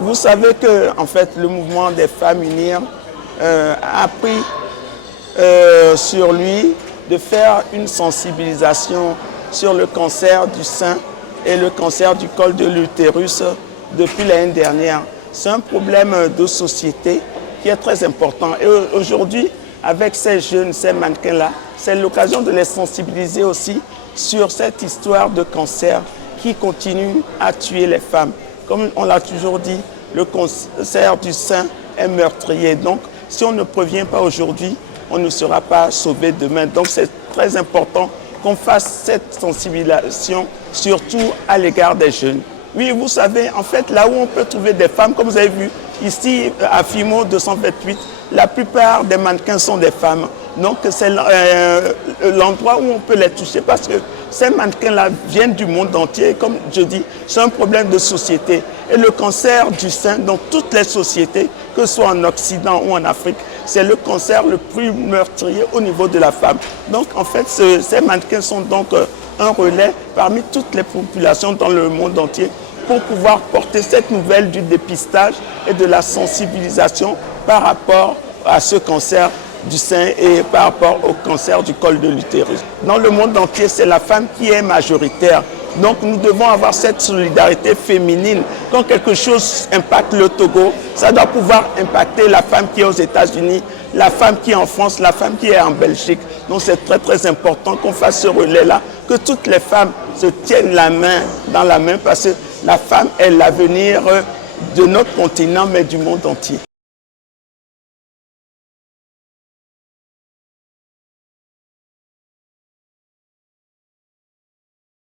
Vous savez que en fait, le mouvement des femmes unir a pris sur lui de faire une sensibilisation sur le cancer du sein et le cancer du col de l'utérus depuis l'année dernière. C'est un problème de société qui est très important. Et aujourd'hui, avec ces jeunes, ces mannequins-là, c'est l'occasion de les sensibiliser aussi sur cette histoire de cancer qui continue à tuer les femmes. Comme on l'a toujours dit, le cancer du sein est meurtrier. Donc, si on ne prévient pas aujourd'hui, on ne sera pas sauvé demain. Donc, c'est très important qu'on fasse cette sensibilisation, surtout à l'égard des jeunes. Oui, vous savez, en fait, là où on peut trouver des femmes, comme vous avez vu, ici à FIMO 228, la plupart des mannequins sont des femmes. Donc, c'est l'endroit où on peut les toucher parce que ces mannequins-là viennent du monde entier. Comme je dis, c'est un problème de société. Et le cancer du sein, dans toutes les sociétés, que ce soit en Occident ou en Afrique, c'est le cancer le plus meurtrier au niveau de la femme. Donc, en fait, ces mannequins sont donc un relais parmi toutes les populations dans le monde entier pour pouvoir porter cette nouvelle du dépistage et de la sensibilisation par rapport à ce cancer du sein et par rapport au cancer du col de l'utérus. Dans le monde entier, c'est la femme qui est majoritaire. Donc nous devons avoir cette solidarité féminine. Quand quelque chose impacte le Togo, ça doit pouvoir impacter la femme qui est aux États-Unis, la femme qui est en France, la femme qui est en Belgique. Donc c'est très très important qu'on fasse ce relais-là, que toutes les femmes se tiennent la main dans la main parce que la femme est l'avenir de notre continent mais du monde entier.